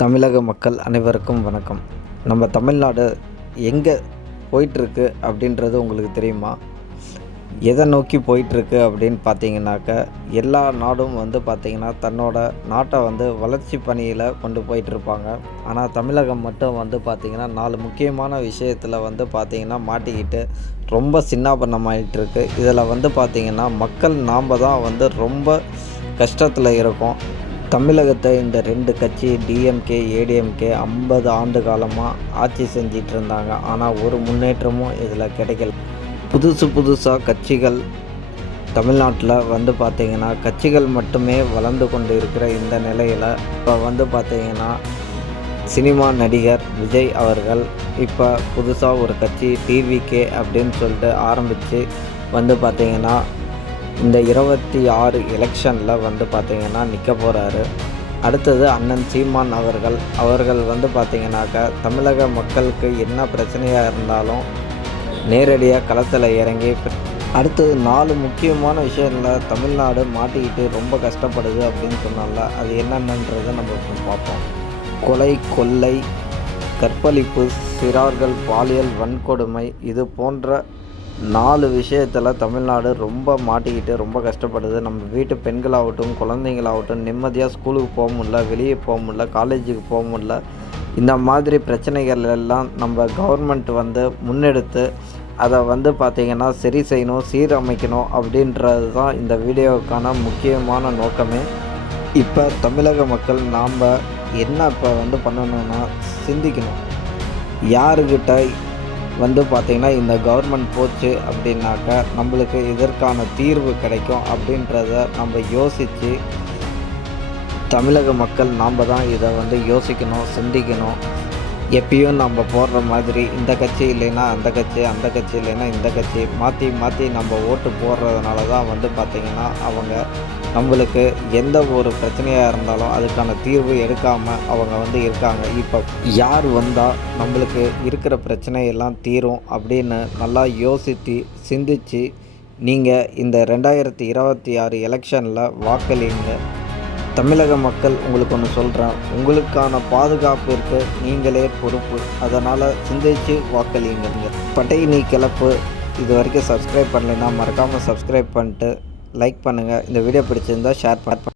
தமிழக மக்கள் அனைவருக்கும் வணக்கம். நம்ம தமிழ்நாடு எங்கே போயிட்டுருக்கு அப்படின்றது உங்களுக்கு தெரியுமா? எதை நோக்கி போயிட்டுருக்கு அப்படின்னு பார்த்தீங்கன்னாக்க, எல்லா நாடும் பார்த்திங்கன்னா தன்னோட நாட்டை வளர்ச்சி பணியில் கொண்டு போயிட்டுருப்பாங்க. ஆனால் தமிழகம் மட்டும் பார்த்திங்கன்னா 4 முக்கியமான விஷயத்தில் பார்த்திங்கன்னா மாட்டிக்கிட்டு ரொம்ப சின்னாபின்னமாயிட்டுருக்கு. இதில் பார்த்திங்கன்னா மக்கள் நாம் தான் ரொம்ப கஷ்டத்தில் இருக்கோம். தமிழகத்தை இந்த 2 கட்சி டிஎம்கே, ஏடிஎம்கே 50 ஆண்டு காலமாக ஆட்சி செஞ்சிட்டு இருந்தாங்க. ஆனால் ஒரு முன்னேற்றமும் இதில் கிடைக்கல. புதுசாக கட்சிகள் தமிழ்நாட்டில் பார்த்திங்கன்னா கட்சிகள் மட்டுமே வளர்ந்து கொண்டு இருக்கிற இந்த நிலையில் இப்போ பார்த்திங்கன்னா சினிமா நடிகர் விஜய் அவர்கள் இப்போ புதுசாக ஒரு கட்சி டிவிகே அப்படின்னு சொல்லிட்டு ஆரம்பித்து பார்த்திங்கன்னா இந்த 26 எலெக்ஷனில் பார்த்திங்கன்னா நிற்க போகிறாரு. அடுத்தது அண்ணன் சீமான் அவர்கள் பார்த்திங்கனாக்கா தமிழக மக்களுக்கு என்ன பிரச்சனையாக இருந்தாலும் நேரடியாக களத்தில் இறங்கி அடுத்தது 4 முக்கியமான விஷயத்தில் தமிழ்நாடு மாட்டிக்கிட்டு ரொம்ப கஷ்டப்படுது அப்படின்னு சொன்னால அது என்னென்னன்றதை நம்ம பார்ப்போம். கொலை, கொள்ளை, கற்பழிப்பு, சிறார்கள் பாலியல் வன்கொடுமை இது போன்ற 4 விஷயத்தில் தமிழ்நாடு ரொம்ப மாட்டிக்கிட்டு ரொம்ப கஷ்டப்படுது. நம்ம வீட்டு பெண்களாகட்டும் குழந்தைங்களாகட்டும் நிம்மதியாக ஸ்கூலுக்கு போக முடியல, வெளியே போக முடியல, காலேஜுக்கு போக முடியல. இந்த மாதிரி பிரச்சனைகள் எல்லாம் நம்ம கவர்மெண்ட் முன்னெடுத்து அதை பார்த்திங்கன்னா சரி செய்யணும், சீரமைக்கணும் அப்படின்றது தான் இந்த வீடியோவுக்கான முக்கியமான நோக்கமே. இப்போ தமிழக மக்கள் நாம் என்ன இப்போ பண்ணணும்னா சிந்திக்கணும். யாருக்கிட்ட பார்த்திங்கன்னா இந்த கவர்மெண்ட் போச்சு அப்படின்னாக்கா நம்மளுக்கு இதற்கான தீர்வு கிடைக்கும் அப்படின்றத நம்ம யோசித்து தமிழக மக்கள் நாம் தான் இதை யோசிக்கணும், சிந்திக்கணும். எப்பயும் நம்ம போடுற மாதிரி இந்த கட்சி இல்லைன்னா அந்த கட்சி, அந்த கட்சி இல்லைன்னா இந்த கட்சி மாற்றி நம்ம ஓட்டு போடுறதுனால தான் பார்த்திங்கன்னா அவங்க நம்மளுக்கு எந்த ஒரு பிரச்சனையாக இருந்தாலும் அதுக்கான தீர்வு எடுக்காமல் அவங்க இருக்காங்க. இப்போ யார் வந்தால் நம்மளுக்கு இருக்கிற பிரச்சனையெல்லாம் தீரும் அப்படின்னு நல்லா யோசித்து சிந்தித்து நீங்கள் இந்த 2026 எலெக்ஷனில் வாக்களிங்க. தமிழக மக்கள் உங்களுக்கு ஒன்று சொல்கிறேன், உங்களுக்கான பாதுகாப்பிற்கு நீங்களே பொறுப்பு. அதனால் சிந்தித்து வாக்களிங்க. பட்டை நீ கிளப்பு இது வரைக்கும் சப்ஸ்கிரைப் பண்ணலைன்னா மறக்காமல் சப்ஸ்கிரைப் பண்ணிட்டு லைக் பண்ணுங்கள். இந்த வீடியோ பிடிச்சிருந்தால் ஷேர் பண்ண